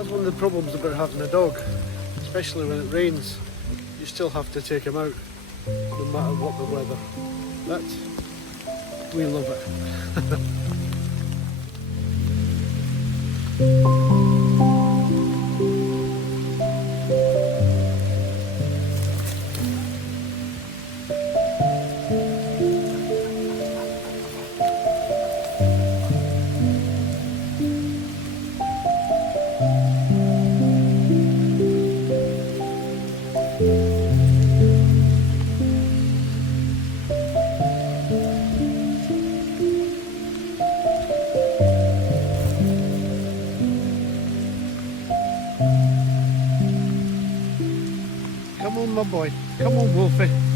That's one of the problems about having a dog, especially when it rains. You still have to take him out, no matter what the weather. But we love it. Come on, my boy. Come on, Wolfie.